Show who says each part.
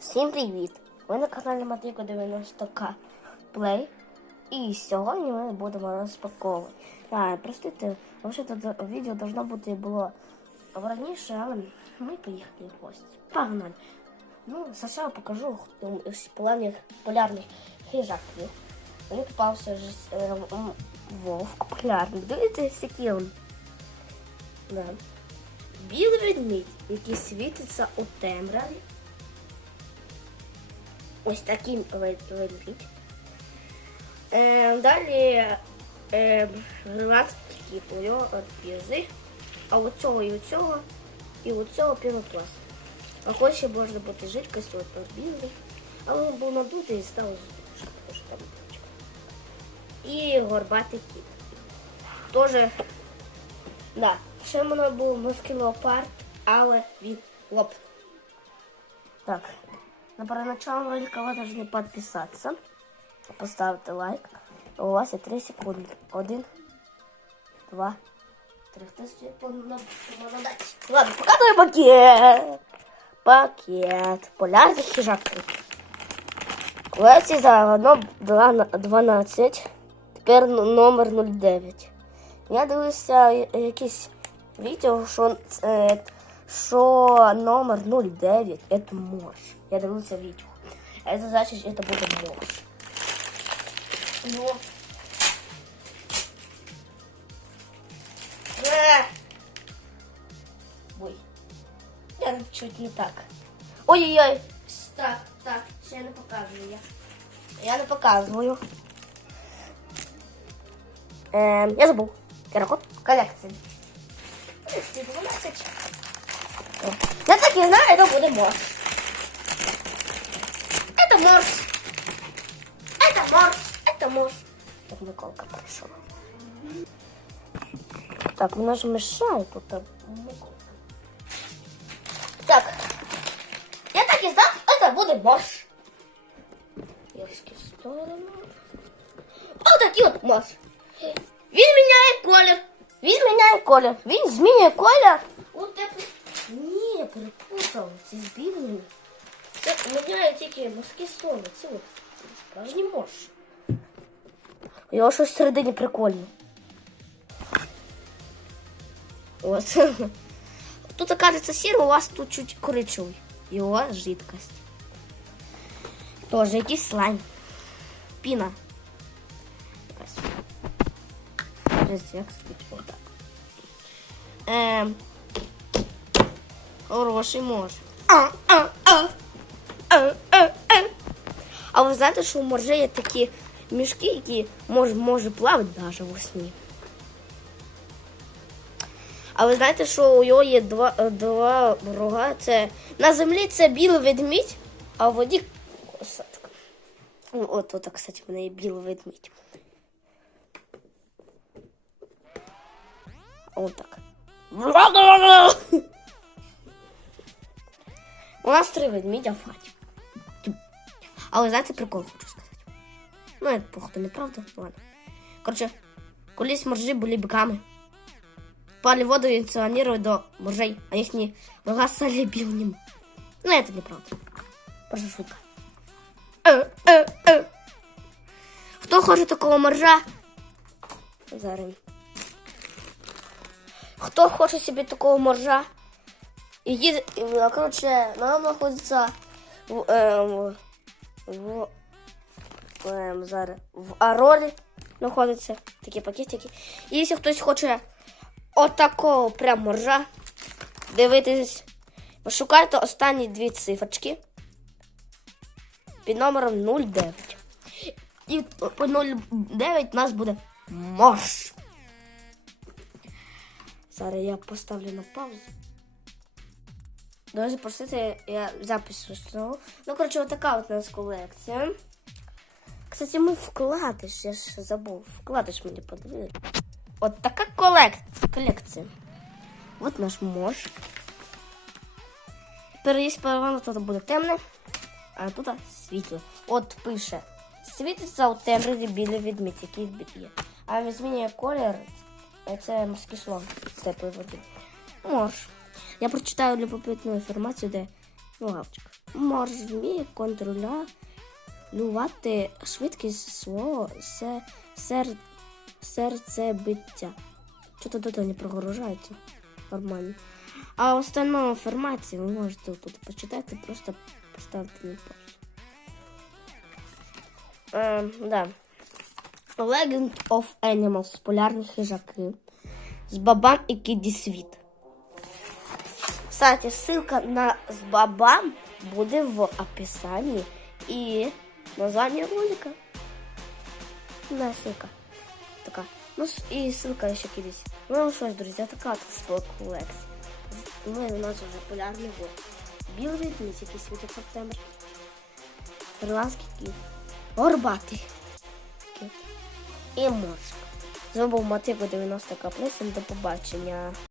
Speaker 1: Всім привіт! Ви на каналі Матико 90К Play. І сьогодні ми будемо розпаковувати. А, простите, взагалі то відео должно бути було раніше, але ми поїхали в гості. Погнали. Ну, спочатку покажу з полярних, полярних хижаків. Мені попався ж е, вовк полярний. Дивіться, який він. Да. Білий ведмідь, який світиться у темряві. Ось вед- ведмідь. Е, далі е, громадські польоти, а у цього і у цього, і у цього пінопласт. А хоч ще можна бути жидкістю, от білий, але він був надутий і став що там. І горбатий кіт. Тоже, да, ще в мене був морський леопард, але він лопнув. Так, на начало ролика вы должны подписаться, поставить лайк. У вас є 3 секунди. Один, два, три. Хтось ще понадати. Ладно, показывай пакет. Пакет. Полярних хижаків. Лесі загалом 12. Тепер номер 09. Я дивився я- якісь відео, що, е, що номер 09 це морж. Я дивився відео. А Це значить, що це буде морж. Ну. Е! Ой. Я чуть не так. Ой-ой-ой. Так, так, ще не показую я. Я не показую. Ем, я забув. Теракот колекції. 212. Я так і знаю, це буде морж. Это морж. Это морж. Это морж. Так, Миколка прийшов. Так, вона ж мешає тут. а, Миколка. Так. Я так і знав, це буде морж. Єрські в сторону. Ось такий от морж. Він міняє колір. Він міняє колір. Він змінює колір. От теплий. Ні, перепутав. Це з білим. Це міняє тільки морські соли. Це от справжній морж. Його щось всередині прикольно. Ось. Тут окажется сірий, у вас тут чуть коричневий. Його жидкость. Тоже якийсь слайм. Піна. Якась. Подожди, як сказати? Отак. Ем. Хороший морж. А, ви знаєте, що у моржа є такі мішки, які мож, може плавати навіть у сні. А ви знаєте, що у нього є два, два рога. Це на землі це білий ведмідь, а в воді косатка. О, От, от, кстати, в мене є білий ведмідь. От так. У нас три ведмідя в хаті. Але знаєте, прикол хочу сказати. Ну, це походу неправда. Ладно. Коротше, колись моржі були биками. Пали воду и функционируют до моржей, а их не врага стали белыми. Но это неправда. Просто шутка. Е, е, е. Хто хоче такого моржа? Зараз. Хто хоче собі такого моржа? Ідіть, е, коротше, нам знаходиться в, ем, в, ем, зараз, в Аролі знаходиться такі пакетики. І якщо хтось хоче отакого прям моржа, дивитись, пошукайте останні дві цифрочки під номером 09. І по 09 у нас буде морж. Зараз я поставлю на паузу. Дуже просити, я запис установу. Ну, коротше, отака от у нас колекція. Кстати, ми вкладиш, я ж забув. Вкладиш мені подивити. От така колек... колекція. От наш мож. Тепер перевага, тут буде темне, а тут світло. От пише. Світиться у темряві білий відмідь, який є. А він змінює колір. Це морський слон з теплої води. Мож. Я прочитаю для попитну інформацію, де Ну, галочка. Морж вміє контролювати швидкість свого се, сер, серцебиття. Що-то тут не прогружається. Нормально. А остальну інформацію ви можете тут почитати, просто поставити на паузу. Е, да. Legend of Animals. Полярні хижаки. З бабам і Кіді Світ. Кстати, ссылка на с бабам буде в описании и название ролика. На ссылка. Така. Ну с- і ссылка ще кудись. Ну що ж, друзі, така от спок колекція. Ми у нас вже полярний год. Білий ведмідь, який світить септембр. Ірландський кіт. Горбатий кіт. І морськ. З обох мотиву 90 каплесен. До побачення.